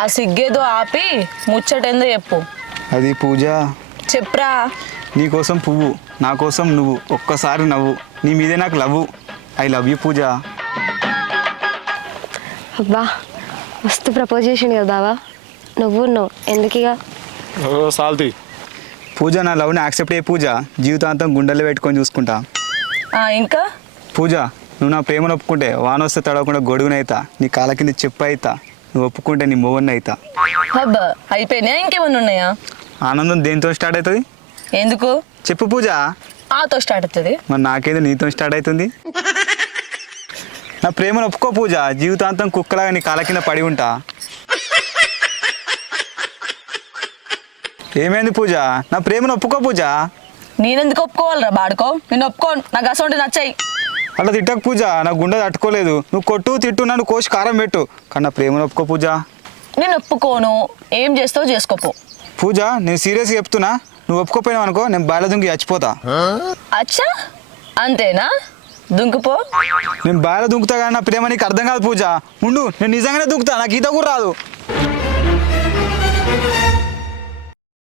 ఆ సిగ్గేదో ఆపి ముచ్చటేందో చెప్పు. అది పూజ. చెప్పురా. నీకోసం పువ్వు, నా కోసం నువ్వు, ఒక్కసారి నవ్వు, నీ మీదే నాకు లవ్వు. ఐ లవ్ యూ పూజ. అబ్బా మస్తు ప్రపోజ్ చేసిండు కదా బావా. నువ్వు ఎందుకిగా సాల్తీ పూజ, నా లవ్ని యాక్సెప్ట్ అయ్యే పూజ. జీవితాంతం గుండెల్లో పెట్టుకొని చూసుకుంటా. ఇంకా పూజ, నువ్వు నా ప్రేమను ఒప్పుకుంటే వాన వస్తే తడవకుండా గొడుగునైతా, నీ కాళ్ళ కింద చెప్పు అవుతా, నువ్వు ఒప్పుకుంటే నీ మొగన్ని అవుతా. హబ్బా అయిపోయినాయా ఇంకేమన్నా ఉన్నాయా? ఆనందం దేంతో స్టార్ట్ అవుతుంది? ఎందుకు? చెప్పు పూజ. ఆతో స్టార్ట్ అవుతుంది. మరి నాకేదో నీతో స్టార్ట్ అవుతుంది. నా ప్రేమను ఒప్పుకో పూజ, జీవితాంతం కుక్కలాగా నీ కాళ్ళ కింద పడి ఉంటా. ఏమైంది పూజ? నా ప్రేమను ఒప్పుకో పూజ. నేనెందుకు ఒప్పుకోవాలరా బాడుకో? నేను ఒప్పుకోను, నాకు అసలు నచ్చాయి. అట్లా తిట్టకు పూజ, నా గుండె తట్టుకోలేదు. నువ్వు కొట్టు తిట్టు, నన్ను కోసి కారం పెట్టు, కానీ నా ప్రేమను ఒప్పుకో పూజ. నేను ఒప్పుకోను, ఏం చేస్తావు చేసుకోపో. పూజ, నేను సీరియస్గా చెప్తున్నా, నువ్వు ఒప్పుకోపోయినావు అనుకో, నేను బాయిల దుంకి చచ్చిపోతా. అచ్చా అంతేనా? దుంకుపో. నేను బాయిల దుంకుతా కానీ నా ప్రేమ నీకు అర్థం కాదు పూజ. ఉండు, నేను నిజంగానే దుంకుతా, నాకు ఈత కూడా రాదు.